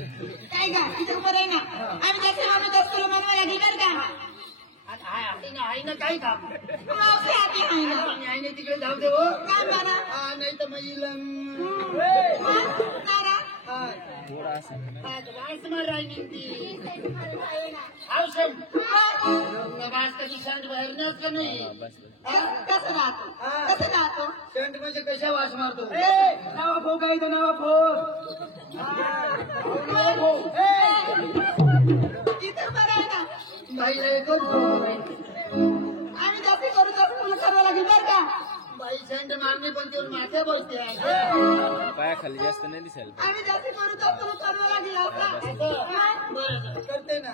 काय का तिथं बरं आहे ना आम्ही जसं माणूस असतो मनवा लागेल बरं का आहे ना काय काम मावशी आधी आहे ना आहे ना तिकडे जाऊ दे हो काय बरं नाही तर मग तारा कसं राहतो सेंट म्हणजे कशा वास मारतो नावा फो काय नावा फो तिथं बरं आहे ना बाई आम्ही जास्त करू तसं तुला करावं लागेल बरं का बाई सेंट मारणे पण ते माथे बोलते पायाखाली जास्त नाही दिसेल आम्ही जास्त करू तसं तुला करावं लागेल असं करते ना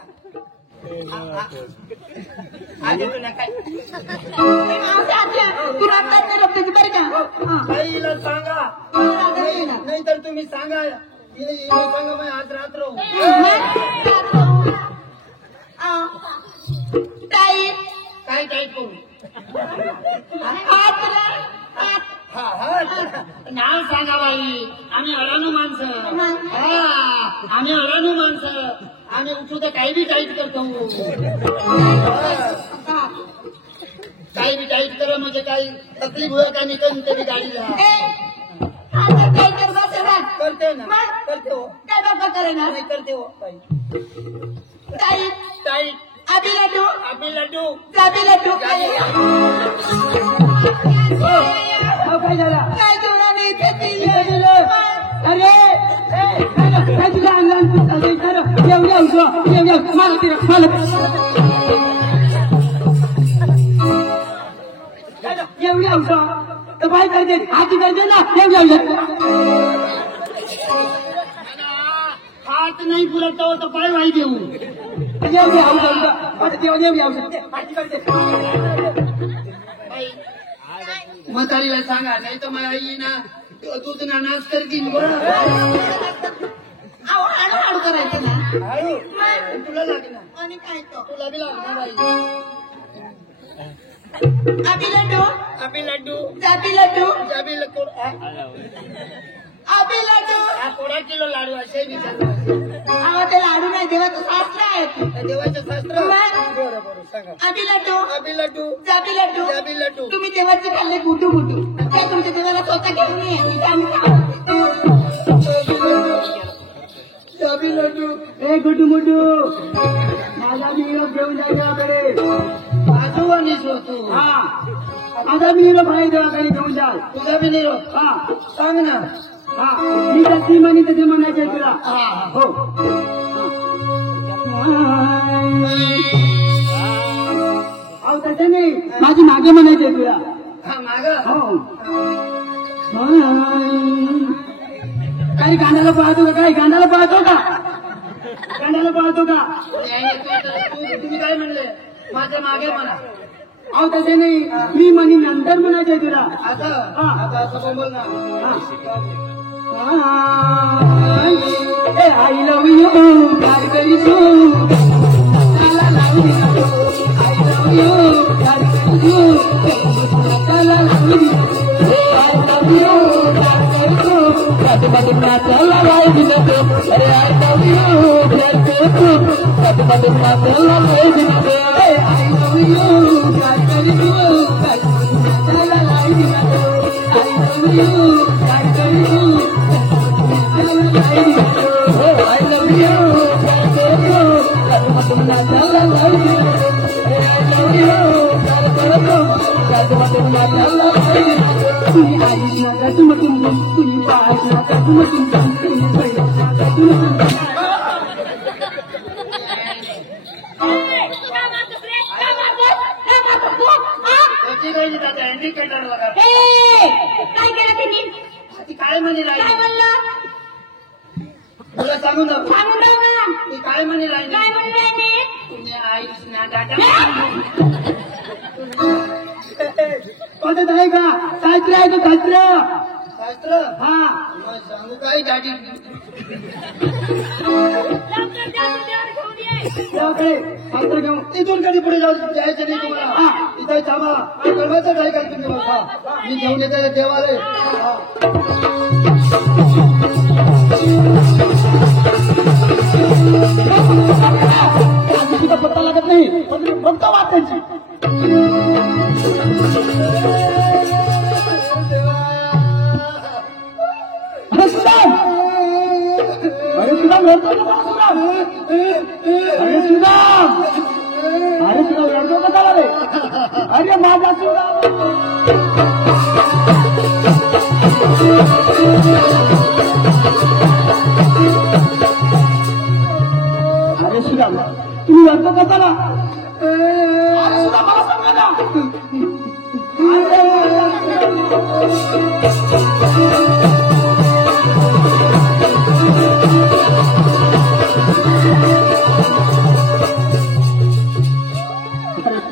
तुला बरं का बाईला सांगा नाही तर तुम्ही सांगा सांगा मग आज रात्र काय टाईट करू नाव सांगा बाई आम्ही अडाणू माणसं आम्ही अडाणू माणसं आम्ही उठू तर काही बी टाईट करतो काही बी टाईट करा म्हणजे काही तकलीफ होईल का नाही कधी तरी गाडीला करते ना करते हो काय बाबा करे ना नाही करते हो बाई टाईट आधी लड्डू आम्ही लड्डू जाबी लड्डू काय झाला काय जेवणाने इथे अरे काय तुझ्या अंगात येऊ मला येऊ तर काय करते हाती करते ना येऊ हात नाही पुरत तर पाय वाई देऊ म्हातारीला सांगा नाही तर मला आई ना दूध ना नाच करतील हळू करायचं ना तुला लागणार आणि काय तो तुला बी लागणार बाई आबी लड्डू आम्ही लड्डू जाबी लड्डू आम्ही आबी लड्डू कोडा किलो लाडू असे विचार ते लाडू नाही देवाचं शास्त्र आहे देवाचं शास्त्र बरं सांगा आबी लड्डू आम्ही लड्डू जाबी लड्डू जाबी लड्डू तुम्ही देवाचे खाल्ले गुटू गुटू त्या तुमच्या देवाला स्वतः घेऊन ये इथे आम्ही खाऊ. जाबी लड्डू ए गुटू मुटू माझा निरोप घेऊन जायच्याकडे आजू आणि होतो हा माझा निरोप आहे देवाकडे घेऊन जा तुझा बी निरोप हा सांग ना हा मी कशी म्हणी तसे म्हणायचे तुला हो अहो तसे नाही माझी मागे म्हणायचे तुला हा माग हो काही गाण्याला पाहतो का काही गाण्याला पाहतो का गाण्याला पाहतो का तुम्ही काय म्हणले माझ्या मागे म्हणा अहो तसे नाही मी म्हणी नंतर म्हणायचे तुला आता आता असं बोल ना I love you, God very soon. I love you, God very soon. I love you, God very soon. Kati kati matella lai dinate, I love you, God very soon. Kati kati matella lai dinate, I love you, God very soon. Kati kati matella lai dinate, I love you, God very soon. I love you, indicator लगा काय केलं त्यांनी काय म्हणे काय राहिली म्हणलं तुला सांगून दाखव सांगून राहू ना ती काय म्हणे राहिली काय म्हणलं यांनी तुम्ही आईस ना दादा पद्धत आहे का शास्त्र आहे का शास्त्र शास्त्र हा मग सांगू काय गाडी त्याकडे शास्त्र घेऊन इथून कधी पुढे जायचं नाही तुम्हाला हा इथे थांबा कर्माचं काय काय तुम्ही बघा मी घेऊन येते देवालय हा श्रीराम लढतो का श्रीराम? अरे श्रीराम, अरे श्रीराम लढतो का त्याला रे? अरे माझा श्रीराम. अरे श्रीराम, तुम्ही लढतो का त्याला? अरे श्रीराम मला सांगा ना.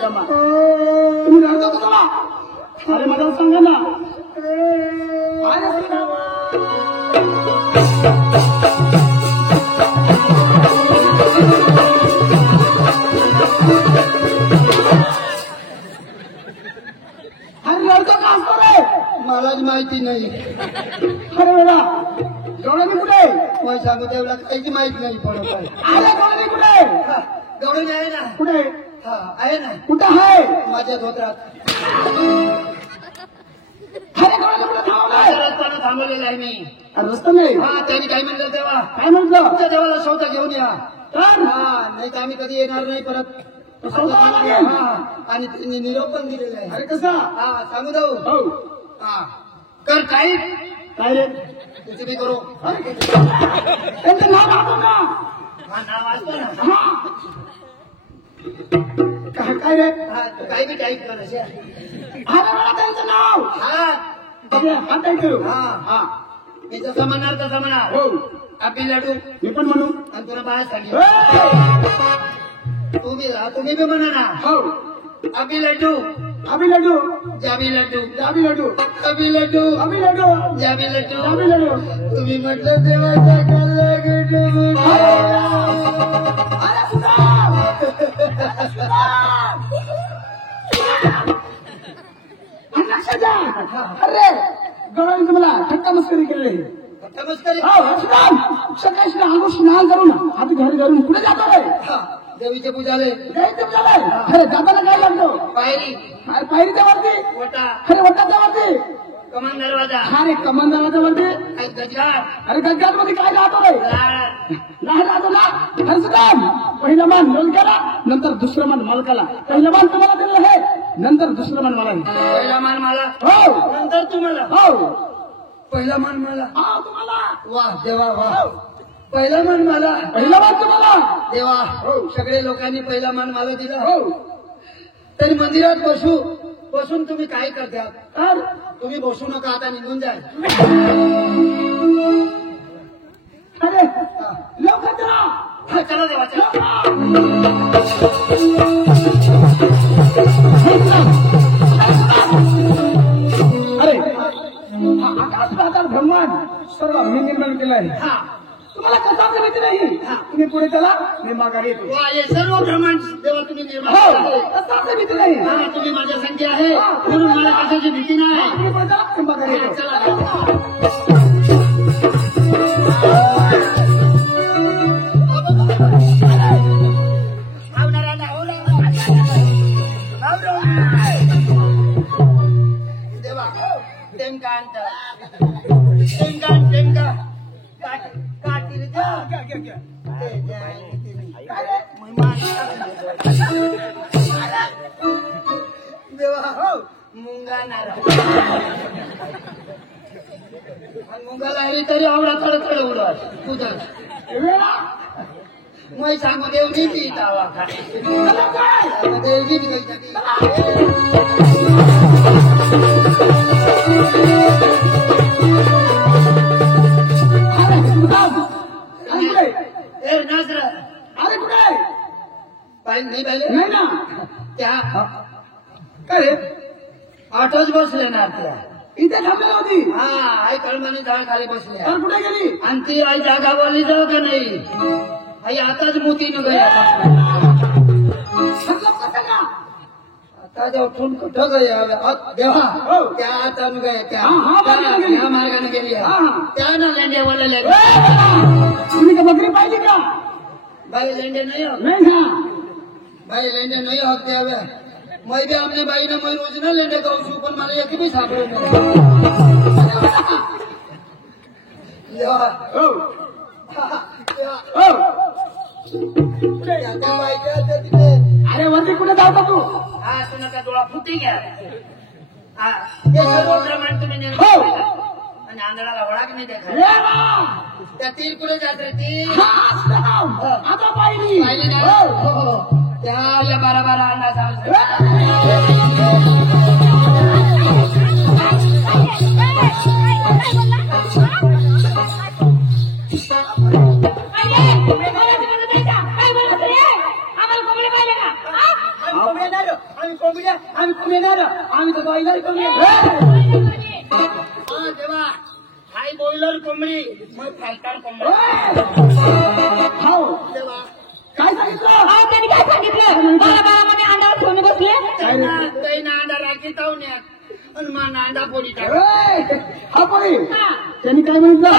तुम्ही लढतो का त्याला? अरे मला सांगा ना. अरे श्रीराम. मलाच माहिती नाही. अरे बाबा, गवळणी कुठे? मग सांगू तेवढा काहीच माहित नाही पडत आहे. अरे गवळणी कुठे? गवळणी आहे ना. कुठे? हा आहे ना. कुठं आहे? माझ्या धोत्रात. अरे गवळणी कुठे थांबलाय? रस्त्यानं थांबवलेला आहे मी. रस्ता नाही. हा त्यांनी काय म्हणलं तेव्हा? काय म्हटलं? तुमच्या देवाला स्वतः घेऊन या. तर हा नाही तर आम्ही कधी येणार नाही परत. स्वतः लागेल. हा आणि त्यांनी निरोप पण दिलेला आहे. अरे कसा? हा सांगू जाऊ. हो. हा कर काही काय रे? त्याचे मी करू. त्यांचं नाव आठवं का? हा नाव असतं ना. हा. काय रे? हा काही बी टाईप कर असे. अरे मला त्यांचं नाव. हा हा टाईप. हा हा. मी जसं म्हणणार तसं म्हणणार. हो. आपली लाडू मी पण म्हणू. आणि तुला बाहेर सांगेल. ए! तुम्ही बी म्हणा ना. हो. अभी लड्डू अभी लड्डू. जाबी लड्डू जाबी लड्डू. अभी लड्डू अभी लड्डू. जाबी लड्डू. जाबी लड्डू. तुम्ही म्हटलं देवाचा कल्ला गड्डू. अरे सुधाम. लक्षात द्या. अरे गवळणी तुम्हाला थट्टा मस्करी केली. नमस्कार. हो सुधाम. सकाळी सुद्धा अंघोळ स्नान करून आता घरी घरून कुठे जातो रे? देवीचे पूजाले जायचं झालंय. अरे जाताना काय लागतो? पायरी पायरीच्या वरती. वटा अरे वटाच्या वरती. कमान दरवाजा अरे कमान दरवाजा वरती. गजगार अरे गजगात मध्ये काय राहतो रे? लाड नाही राहतो ना. अरे सुदाम, पहिलं मान लोणक्याला, नंतर दुसरं मान मालकाला. पहिलं मान तुम्हाला दिलेलं आहे, नंतर दुसरं मान मला. पहिला मान मला. हो. नंतर तुम्हाला. हो. पहिला मान मला. हा तुम्हाला. वा देवा वा. पहिला मान मला. पहिलं मान तुम्हाला. देवा सगळे लोकांनी पहिला मान मला दिला. हो. तरी मंदिरात बसून तुम्ही काय करता? तर तुम्ही बसू नका आता निघून जाल. अरे लवकर चला. हा, चला देवा चला. अरे हा आकाश पाताळ ब्रह्मांड सर्व मी निर्माण केलं आहे. हा तुम्हाला कसा करायचं नाही. तुम्ही पुढे चला, मी माघारी येतो. वा हे सर्व ब्रह्मांड देवा तुम्ही निर्माण हो. केले. कसा भीती नाही. हा तुम्ही माझ्या संख्या आहे म्हणून मला कशाची भीती नाही. तुम्ही पुढे चला, मी माघारी हा, येतो. चला देवा टेंका टेंका काटी देवा हो मुंगा नारा मुंगा लागली तरी आवडा थोडं उडत तुझं मैं सांगू देवनी ती दावा देवनी अरे कुठे नाही पाहिले नाही ना. त्या काय रे? ऑटोच बसले ना त्या इथे थांबलेली होती. हा आई कळमानी झाड खाली बसले तर कुठे गेली? आणि ती आई जागा बोलली जाऊ का नाही आई आताच मोतीनं गया आता जाऊ उठून कुठं गया देवा त्या आता गया त्या मार्गाने गेली त्या ना लेंड्यावाल्या तुम्ही का बकरी पाहिली का? बाई लेंडे नाही हो नाही ना. भाई लेंडे नहीं होते हवे मैं भी अपने भाई ने मैं रोज ना लेंडे कहूँ छू पर मैंने एक भी सापड़े नहीं हो. त्या बाईच्या हातात तिथे. अरे वरती कुठे जाऊ का तू हा तू नका डोळा फुटी घ्या हा ते सर्व प्रमाण तुम्ही निर्माण हो. केलं. आणि आंधळाला वळा की नाही देखा ये राम. त्या तीर कुठे जात रे ती आता पाहिली पाहिली ना? हो. त्या या बारा बारा अंडा सांग आम्ही तर बॉयलर तेव्हा हाय बॉयलर कोंबडी मग फायटर कोंबडी तेव्हा काय सांगितलं त्यांनी काय सांगितलं बारा बारा मध्ये अंडावर ठेवून बसले त्यांना अंडा राखी तावण्यात आणि मान अंडा पोडी टाक हा पोळी त्यांनी काय म्हटलं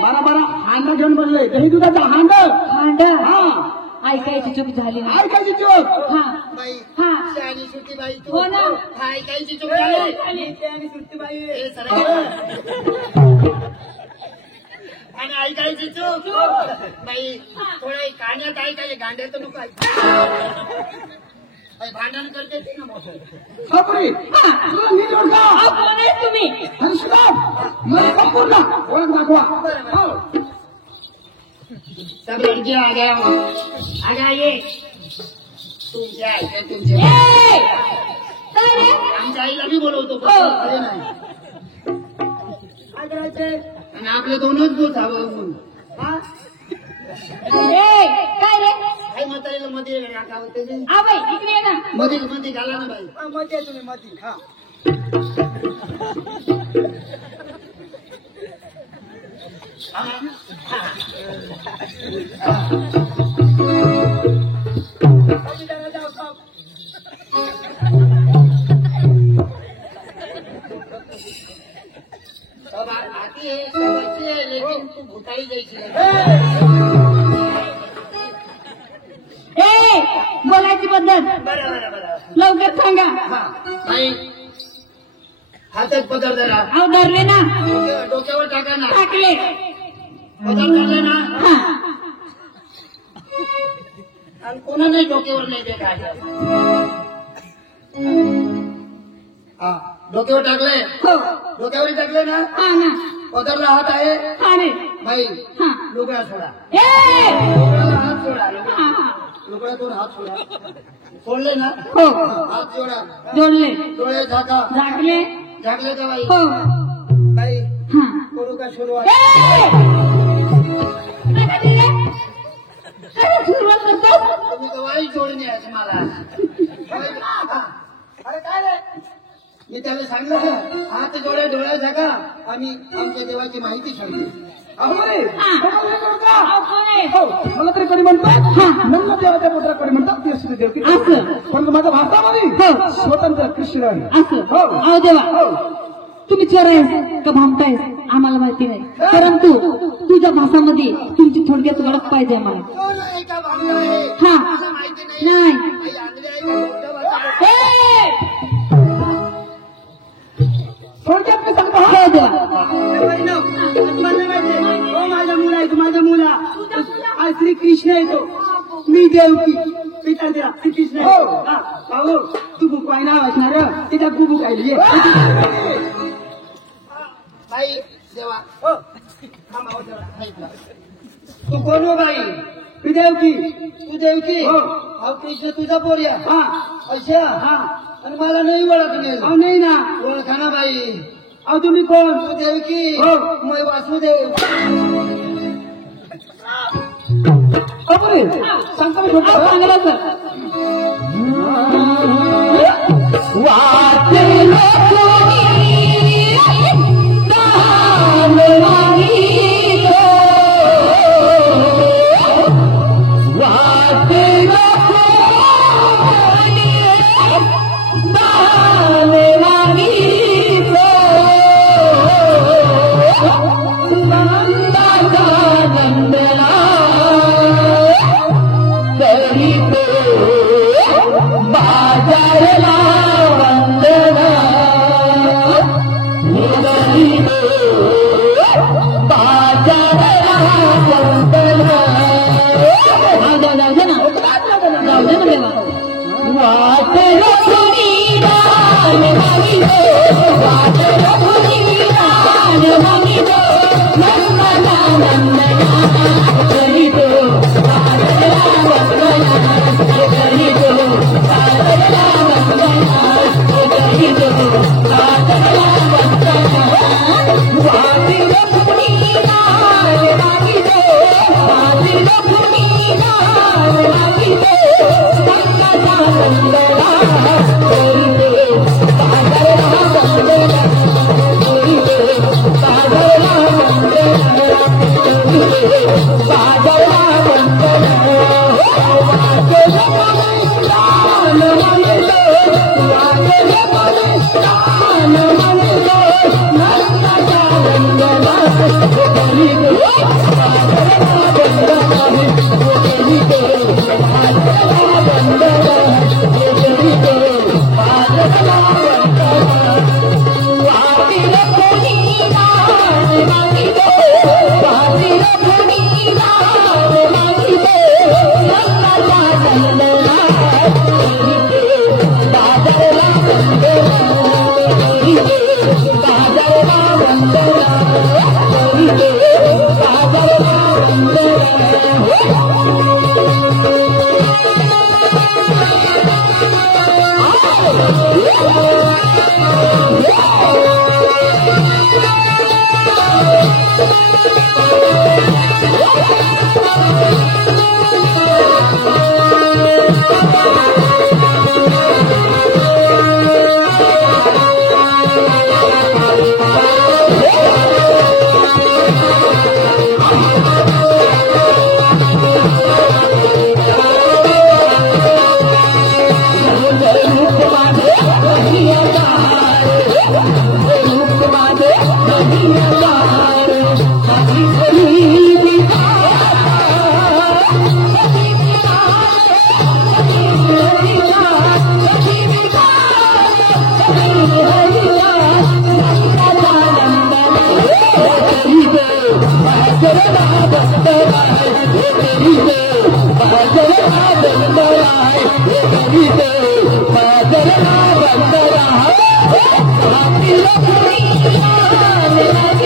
बारा बारा हांडा घेऊन बनले दही दुधाचा हांड हांड हा ऐकायची चूक झाली नाही ऐकायची चोर हा बाई हा शहाणी सुट्टी बाई तू हो ना. ऐकायची चूक झाली शहाणी सुट्टी बाई हे सरळ. आणि ऐकायची चूक बाई थोडं कान्यात ऐकायचे गांड्यात नको भांडण करते ते ना मोठं हा पोळी तुला नीट ओळखा कोण आहे तुम्ही हर्षदास मला संपूर्ण ओळख दाखवा हो. सब लड़कियां आ गया आ जाइए तुमच्या आईच्या तुमच्या ए! काय रे? आमच्या आईला बी बोलवतो पण अरे नाही काय करायचंय आणि आपले दोनच बोट हवं हा ए, काय रे काही म्हातारीला मध्ये टाकावं ते आबाई इकडे ये ना मध्ये मध्ये घाला ना बाई मध्ये तुम्ही मध्ये हा सब आती है सब अच्छी है लेकिन तू भुताई जैसी है ए बोलायची पद्धत बरोबर लवकर सांगा बाई हातात पदर धरा अहो धरले ना डोक्यावर टाका ना टाकले पदर धरले ना हा आणि कोणालाही डोक्यावर नाही देखा हा डोक्यावर टाकले हो डोक्यावर टाकले ना हा ना पदरला हात आहे हा रे बाई हा लुगडा सोडा ए लुगड्याला हात सोडा हा हा लुगड्यातून हात सोडा सोडले ना हो हात जोडा जोडले डोळे झाका झाकले झाकले का बाई हो बाई हा करू का सुरुवात ए! काय केलं? काय सुरुवात करतो तुम्ही तर वाई जोडून यायचं मला हा. अरे काय रे मी त्याला सांगितलं ना, हात जोडे डोळ्या झाका आम्ही आमच्या देवाची माहिती सांगली अहो रे तुम्हाला नीट ओळखा अहो, कोण आहे? हो मला तरी कधी म्हणतात नंद देवाच्या पुत्रा कधी म्हणतात ते श्री देवकी असं. परंतु माझ्या भाषामध्ये हो. स्वतंत्र कृष्ण आहे असं हो अहो देवा हो तुम्ही चोर आहेस का भामटायस आम्हाला माहिती नाही परंतु तुझ्या भाषामध्ये तुमची थोडक्यात ओळख पाहिजे आम्हाला कोण आहे का भांगला आहे हा असं माहिती नाही नाही आई आंधळी आहे का मोठं वाचा? ए! थोडक्यात मी सांगतो हा. हो देवा माझा मुला आहे तो माझा मुला आज श्री कृष्ण आहे तो मी देवकी पिता देवा श्री कृष्ण हो. भाऊ तू बुक पाहिला असणार तिच्या बुक पाहिली बाई देवा हो थांबा, हो देवा. ऐकला. तू कोण हो बाई मी देवकी तू देवकी हो. हा कृष्ण तुझा पोर्या हा अच्छा हा आणि मला नाही ओळखले अहो नाही ना ओळखा ना बाई अहो तुम्ही कोण तू देवकी हो. मग वासुदेव अहो रे सांगतो मी थोडक्यात. अहो, चांगलं सर बाजारला वंदना जाऊ दे ना देवा. वाटलं कुणी दान मागितो, वाटलं कुणी दान मागितो, नंदना नंदना करीतो सादरा वंदना, करीतो सादरा वंदना, करीतो सादरा वंदना. वाटलं कुणी दान मागितो, वाटलं कुणी दान मागितो, नंदना नंदना करीतो सादरा वंदना, करीतो सादरा वंदना, करीतो सादरा वंदना. वाटलं कुणी दान मागितो, वाटलं कुणी दान मागितो, नंदना नंदना करीतो सादरा वंदना, करीतो सादरा वंदना, करीतो सादरा वंदना. वाटलं कुणी दान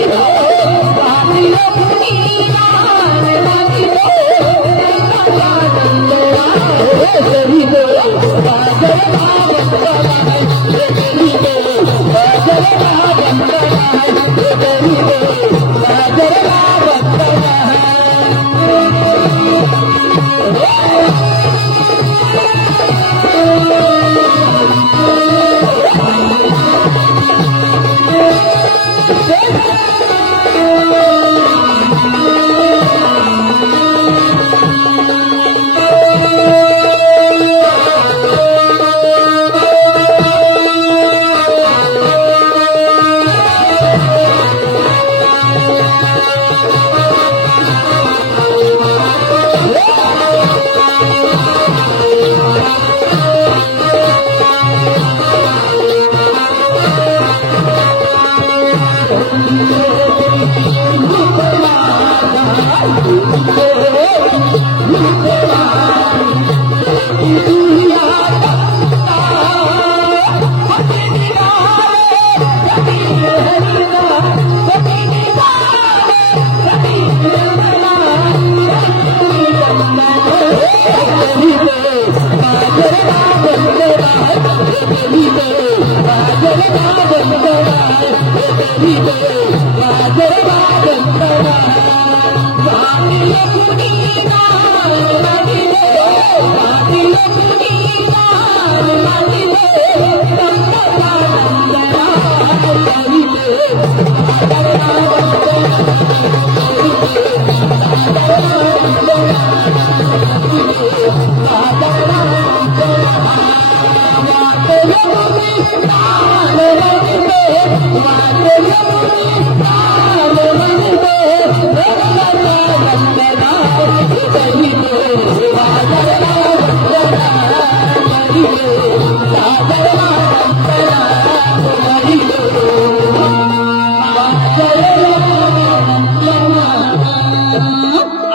मागितो, वाटलं कुणी दान मागितो, नंदना नंदना करीतो सादरा वंदना, करीतो सादरा वंदना, करीतो सादरा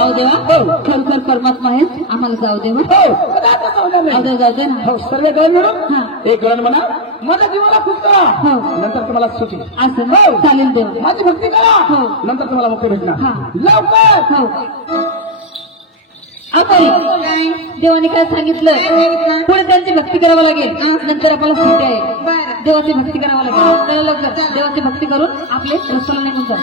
अहो देवा खरोखर परमात्मा आहेस आम्हाला जाऊ दे जाऊ दे ना हो सर्व गण मिळून हा. एक गण म्हणा माझ्या जीवाला खूप करा हो. नंतर तुम्हाला सुखी असं ना? चालेल देवा माझी भक्ती करा हो. नंतर तुम्हाला मुक्ती भेटणार हा. लवकर हो आपण देवाने काय सांगितलं पुढे त्यांची भक्ती करावं लागेल नंतर आपल्याला सुट्टी आहे देवाची भक्ती करावं लागेल चला लवकर देवाची भक्ती करून आपले रस्त्याला निघून जा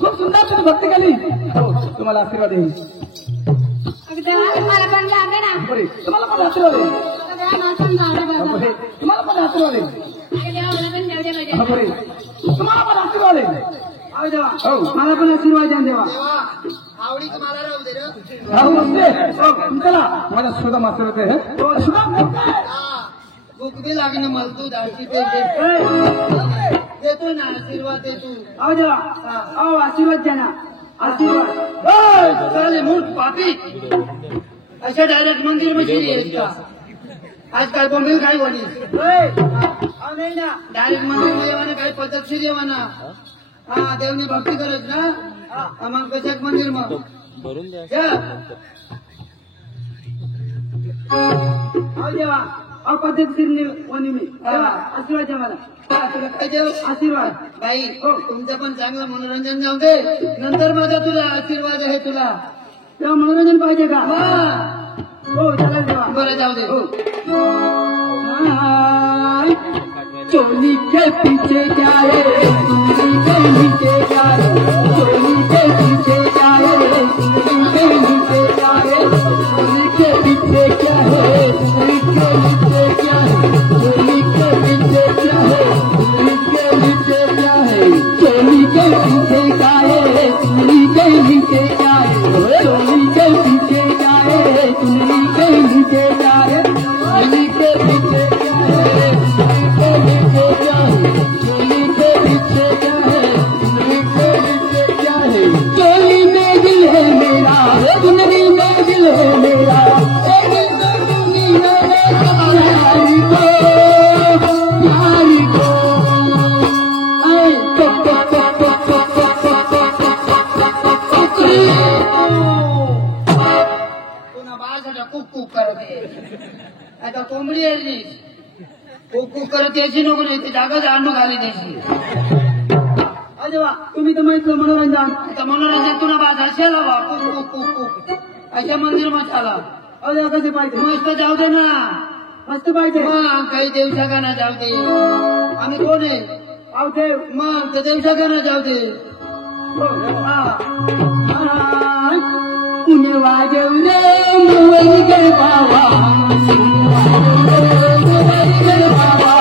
खूप सुंदर तुम्ही भक्ती केली. तुम्हाला आशीर्वाद येईल. मला पण सांगा ना. तुम्हाला पण आशीर्वाद येईल. तुम्हाला पण आशीर्वाद येईल. तुम्हाला पण आशीर्वाद येईल. मला पण आशीर्वाद द्या देवा. आवडीच मला राहू दे रे. चला मला सुद्धा मास्तर होते. भूक बी लागणं मला तू धाडशी देतो ना आशीर्वाद देतो. आशीर्वाद द्या ना. आशीर्वाद चालेल मूठ पापी अशा डायरेक्ट मंदिर मध्ये येत का आजकाल बोंबील काय वडील डायरेक्ट मंदिर मध्ये येवाना काही पद्धतशीर येवाना. हा देवनी भक्ती करत ना मग कशात मंदिर मग भरून द्या. देवा अपद्धतशीर आशीर्वाद द्या मला. आशीर्वाद बाई तुमचं पण चांगलं मनोरंजन जाऊ दे. नंतर माझा तुला आशीर्वाद आहे. तुला तेव्हा मनोरंजन पाहिजे का. हो चालेल देवा. बरं जाऊ दे. हो चोली के पीछे क्या है चोली के नीचे क्या है चोली के पीछे क्या है चोली के नीचे क्या है चोली के पीछे क्या है चोली के नीचे क्या है चोली के पीछे क्या है चोली के नीचे क्या है चोली के पीछे क्या है चोली के नीचे क्या है चोली के पीछे क्या है चोली के नीचे क्या है चोली के पीछे क्या है चोली के पीछे क्या है चोली के पीछे क्या है चोली में दिल है मेरा चुनरी में दिल है मेरा यारी को पुन्हा बाळासाठी कुक कुक करत आहे. आता कोंबडी आहे कुक कुक करत यायची नको नाही ते जागाच अंडू घाली द्यायची. अरे वा तुम्ही तर म्हटलं मनोरंजन आता मनोरंजन तुला बाजार शेला बा कुक कुक कुक कुक अशा मंदिर मग आला. अरे कसे पाहिजे मस्त जाऊ दे ना. मस्त पाहिजे मग काही देऊ शका ना जाऊ दे. आम्ही कोण आहे अहो देव मग तर देऊ शका ना जाऊ दे. पुणे वाजवले मुवई गे बाबा मुवई गे बाबा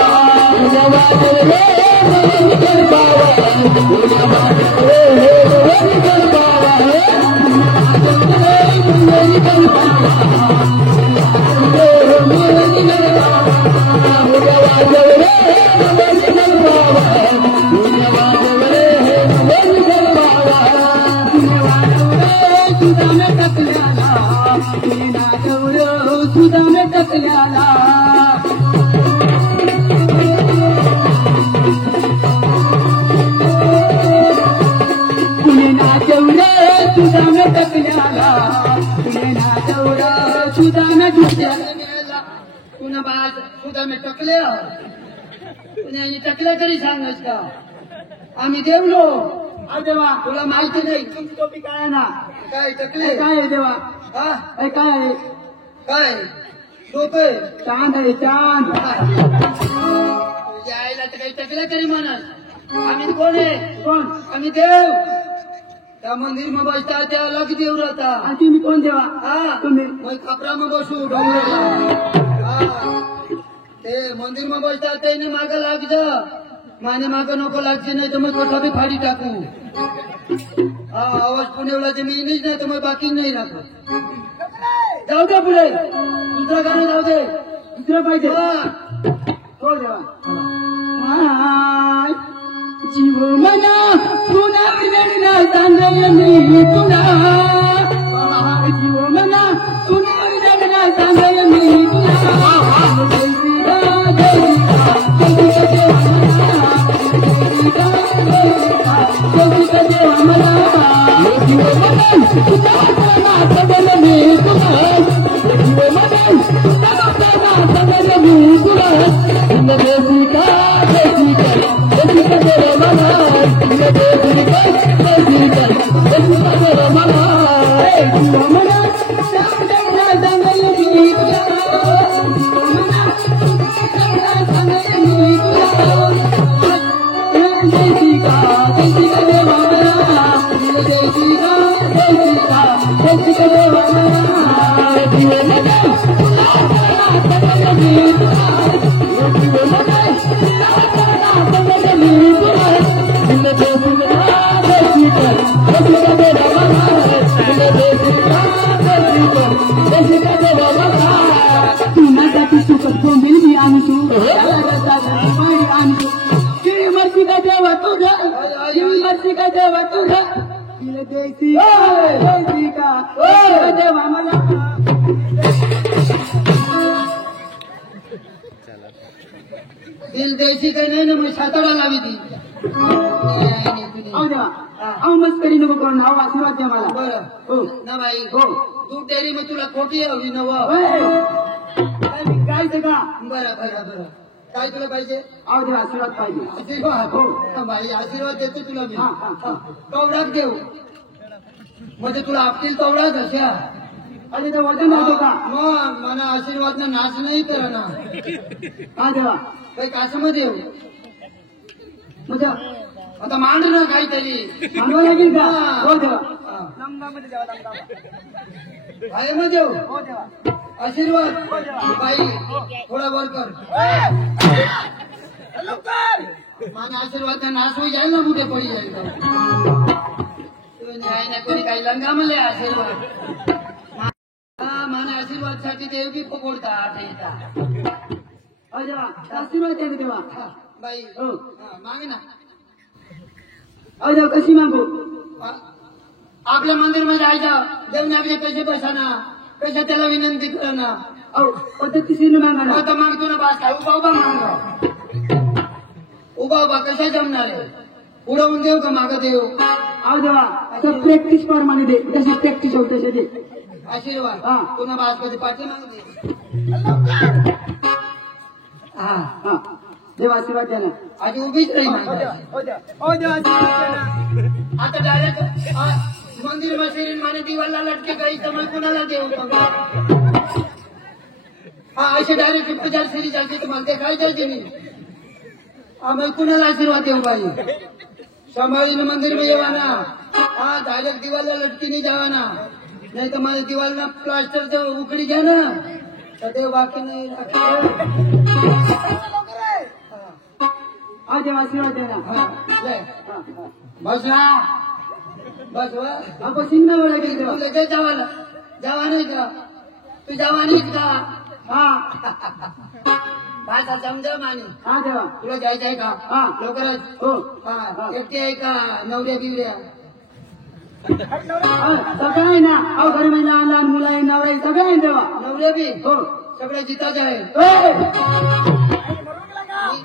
पुणे वाजवले मुवई गे बाबा पुणे वाजवले मुवई गे बाबा मुवई गे बाबा मुवई गे बाबा पुणे वाजवले मुवई गे बाबा पुणे वाजवले मुवई गे बाबा पुणे वाजवले सुधा में टकल्याला पुणे वाजवले सुधा में टकल्याला पुणे नाचवले सुधा में टकल्याला पुणे नाचवले सुधा में टकल्याला पुन्हा बाळ सुद्धा मी टकल्या पुन्हा टकल्या तरी सांगच का आम्ही देवलो. देवा तुला माहिती नाही टोपी काय आहे ना काय टकले काय आहे देवा हा काय आहे काय टोपे चांद आहे चांद तुझ्या आईला तर काही टकल्या तरी म्हणत. आम्ही कोण आहे कोण आम्ही देव. त्या मंदिर मग बसता त्या लग देव राहता. आणि तुम्ही कोण देवा हा तुम्ही मग कपडा मग बसू डोंगराला. हा ते मंदिर मग बसता त्याने माग लागत माने माग नको लागते नाही तर मग कसा बी फाडी टाकू. हा आवाज पुण्याला ते मी नाही तर मग बाकी नाही राहत. जाऊ दे पुढे दुसरं गाणं जाऊ दे. दुसरं पाहिजे हो देवा जीव मना तुला विनडला सांगल मी तुला जीव मना तुला विनडला सांगल मी तुला दिल द्यायची काही नाही ना मग सातारा लावी ती. मस्करी नको करून हा आशीर्वाद द्या मला बरं हो ना बाई हो दूध डेअरी मग तुला खोटी हवी नव. काय ते का बरं बरं बरं काय तुला पाहिजे अहो देवा आशीर्वाद पाहिजे आशीर्वाद हो हा, बाई आशीर्वाद देतो तुला मी. हा, हा, हा. कवडाक देऊ म्हणजे तुला आपतील कवडा अशा अरे तो वजन राहतो का मग मला आशीर्वाद ना नाश नाही करा ना हा देवा काही काशामध्ये येऊ म्हणजे आता मांड ना काहीतरी मानवा लागेल का हा. हो देवा आहे मग देऊ हो देवा आशीर्वाद बाई थोडा वर कर माझा आशीर्वाद ना नाश होई जाईल ना कुठे पडी जाईल नाही ना कोणी काही लंगा मले आशीर्वाद हा माझ्या आशीर्वाद साठी देव बी पकडतात येतात हो देवा आशीर्वाद द्या देवा बाई हो मागे ना हो देवा कशी मागू आपल्या मंदिर मध्ये जायचं देवने आपले पैसे पैसा ना पैसा त्याला विनंती कर ना अहो पद्धतीने मागा ना आता मागतो ना बास काय उभा उभा माग उभा उभा कशा जमणार आहे उडवून देऊ का माग देऊ अहो देवा तर प्रॅक्टिस प्रमाणे दे जशी प्रॅक्टिस होते तसे दे आशीर्वाद हा. पुन्हा बासपती पाठी माग दे हा हा देवा आशीर्वाद द्या ना आधी उभीच नाही मागे. हो देवा आता डायरेक्ट मंदिर मशिरीन माने दिवाला लटके काही तर कुणाला देऊ मग हा असे डायरेक्ट 50 सिरी चालते तुम्हाला ते काय जायचे नाही मग कुणाला आशीर्वाद देऊ बाई सांभाळीनं मंदिर में येवा ना हा डायरेक्ट दिवाला लटकीने जावा ना नाही तर माझ्या दिवाला प्लास्टरचं उकडी घ्या ना तर ते बाकी नाही हा देवा आशीर्वाद द्या ना हा, लय. बस ना बस वा आपण सिंगनावर लागेल देवा तुला काय जावाला जावा नाही का तू जावा नाहीस का हा भाषा समजा माने हा देवा तुला जायचं आहे का हा. लवकरच हो हा एकटी आहे का नवऱ्या बिवऱ्या सगळं आहे ना अहो घरी म्हणजे लहान लहान मुलं आहे नवरा आहे सगळं आहे देवा नवऱ्या बी हो सगळ्या जिताच आहे ए!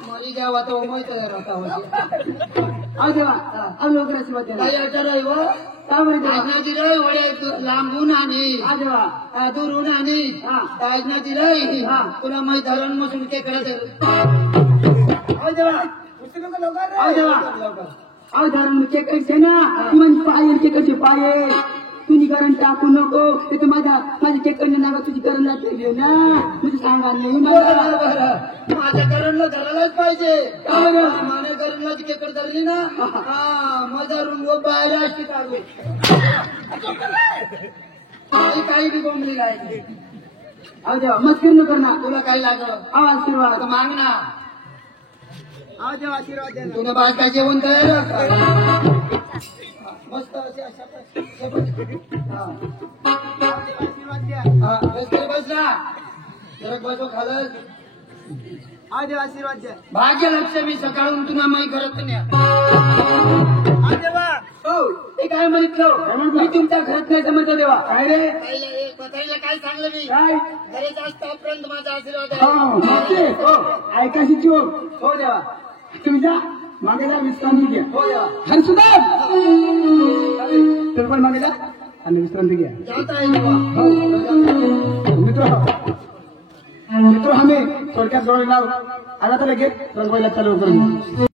मरी जावा तो उमयत राहता होती अहो देवा अहो लवकर आशीर्वाद द्या ना काही अडचण आहे व का बरं देवा ताजनाची रय वड्या लांबून आणि हा देवा दूरून आणि हा. ताजनाची रय हा. पुन्हा मै धरण मसून ते करत अहो देवा अहो देवा अहो धरण केक आहे ना ती म्हणजे पायल केकचे पाये तुझी करण टाकू नको ते तर माझ्या केकडे नागा तुझी करण लागते ना तुझी सांगा नाही मला माझ्या करणला धरायलाच पाहिजे काय रे? माझ्या करणला तिकडे धरली ना हा माझा रूम बाहेर असते काढू काही बी बोंबली आहे अहो देवा मस्करी नको ना तुला काही लागलं अहो आशीर्वाद आता माग ना अहो देवा आशीर्वाद द्या तुला बाळ काय जेवण तयार मस्त अशी अशा हा. हा, बस रे, बस ना जरा बसो खालच अहो देवा आशीर्वाद द्या भाग्य लक्ष्मी सकाळून तुला माही करत नाही हो ते काय म्हणतो मी तुमच्या घरात नाही समजतो देवा काय रे बतायला काय सांगलं मी काय घरी असतापर्यंत माझा आशीर्वाद आहे हो मागचे. हो ऐकाशी चोर हो देवा तुम्ही जा मागे जा विश्रांती घ्या हो देवा हर सुद्धा तर पण मागे जा आणि विश्रांती घ्या जाता है देवा मित्र आम्ही थोडक्यात जोडून लाव आला तर लगेच रंगवायला चालू करू